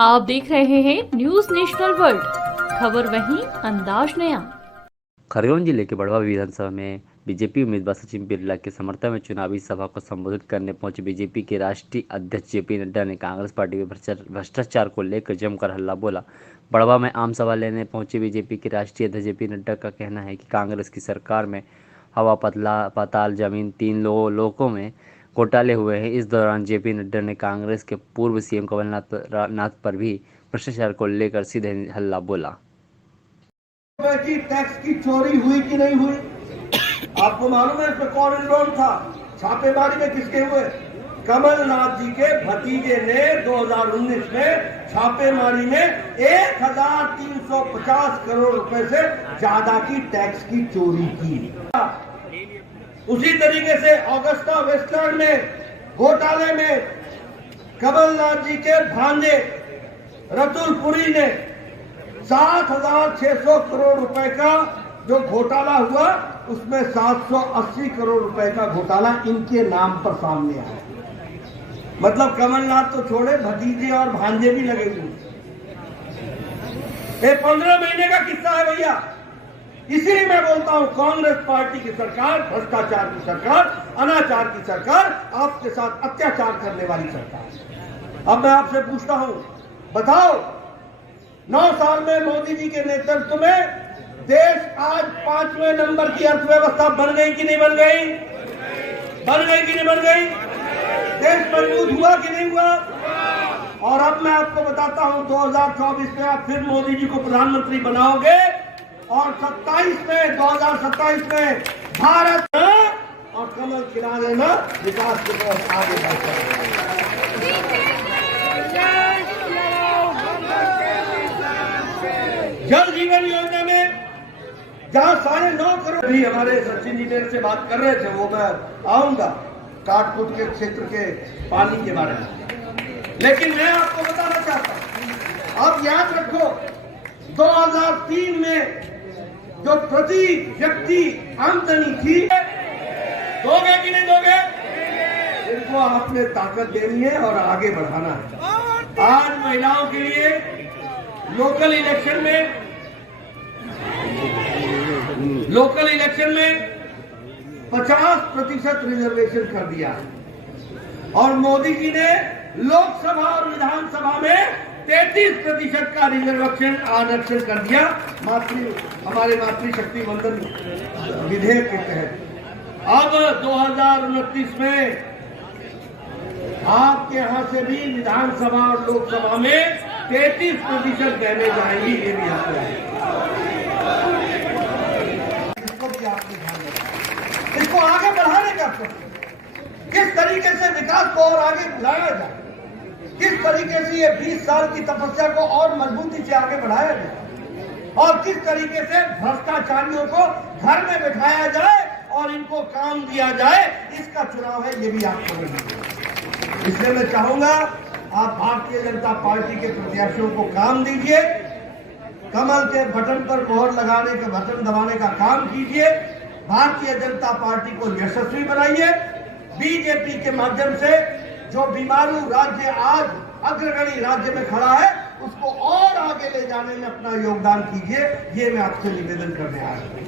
आप देख रहे हैं न्यूज नेशनल वर्ल्ड, खबर वहीं अंदाज नया। खरगोन जिले के बड़वा विधानसभा में बीजेपी उम्मीदवार सचिन बिरला के समर्थन में चुनावी सभा को संबोधित करने पहुंचे बीजेपी के राष्ट्रीय अध्यक्ष जेपी नड्डा ने कांग्रेस पार्टी में भ्रष्टाचार को लेकर जमकर हल्ला बोला। बड़वा में आम सभा लेने पहुंचे बीजेपी के राष्ट्रीय अध्यक्ष जेपी नड्डा का कहना है कि कांग्रेस की सरकार में हवा पाताल जमीन तीन लोगों में घोटाले हुए हैं। इस दौरान जेपी नड्डा ने कांग्रेस के पूर्व सीएम कमलनाथ पर भी भ्रष्टाचार को लेकर सीधे हल्ला बोला। की टैक्स की चोरी हुई कि नहीं हुई, आपको मालूम है इसमें कौन इन्वॉल्व था? छापेमारी में किसके हुए? कमलनाथ जी के भतीजे ने 2019 में छापेमारी में 1350 करोड़ रुपए से ज्यादा की टैक्स की चोरी की। उसी तरीके से ऑगस्टा वेस्टलैंड में घोटाले में कमलनाथ जी के भांजे रतुल पुरी ने 7,600 करोड़ रुपए का जो घोटाला हुआ, उसमें 780 करोड़ रुपए का घोटाला इनके नाम पर सामने आया। मतलब कमलनाथ तो छोड़े, भतीजे और भांजे भी लगे हुए। ये 15 महीने का किस्सा है भैया। इसीलिए मैं बोलता हूं, कांग्रेस पार्टी की सरकार भ्रष्टाचार की सरकार, अनाचार की सरकार, आपके साथ अत्याचार करने वाली सरकार। अब मैं आपसे पूछता हूं, बताओ 9 साल में मोदी जी के नेतृत्व में देश आज 5वें नंबर की अर्थव्यवस्था बन गई कि नहीं बन गई? बन गई कि नहीं बन गई? देश मजबूत हुआ कि नहीं हुआ? और अब मैं आपको बताता हूं, 2024 में आप फिर मोदी जी को प्रधानमंत्री बनाओगे और 2027 में भारत और कमल खिला देना, विकास की तरफ आगे बढ़। जल जीवन योजना में जहां 9.5 करोड़ भी हमारे सचिन जी मेरे से बात कर रहे थे, वो मैं आऊंगा काटकुट के क्षेत्र के पानी के बारे में। लेकिन मैं आपको बताना चाहता हूं, आप याद रखो 2003 में जो प्रति व्यक्ति आमदनी थी, दोगे कि नहीं दोगे? इनको आपने ताकत देनी है और आगे बढ़ाना है। आज महिलाओं के लिए लोकल इलेक्शन में 50% रिजर्वेशन कर दिया है और मोदी जी ने लोकसभा और विधानसभा में 33% का रिजर्वेशन आरक्षण कर दिया हमारे मातृशक्ति वंदन विधेयक के तहत। अब 2029 में आपके यहां से भी विधानसभा और लोकसभा में 33% देने जाएंगी। ये भी इसको भी आपने ध्यान रखना। इसको आगे बढ़ाने का किस तरीके से विकास को और आगे लाया जाए, किस तरीके से ये 20 साल की तपस्या को और मजबूती से आगे बढ़ाया जाए और किस तरीके से भ्रष्टाचारियों को घर में बिठाया जाए और इनको काम दिया जाए, इसका चुनाव है। ये भी आप समझिए। इसलिए मैं चाहूंगा आप भारतीय जनता पार्टी के प्रत्याशियों को काम दीजिए, कमल के बटन पर मोहर लगाने के बटन दबाने का काम कीजिए, भारतीय जनता पार्टी को यशस्वी बनाइए। बीजेपी के माध्यम से जो बीमारू राज्य आज अग्रगणी राज्य में खड़ा है, उसको और आगे ले जाने में अपना योगदान कीजिए। ये मैं आपसे निवेदन करने आया हूं।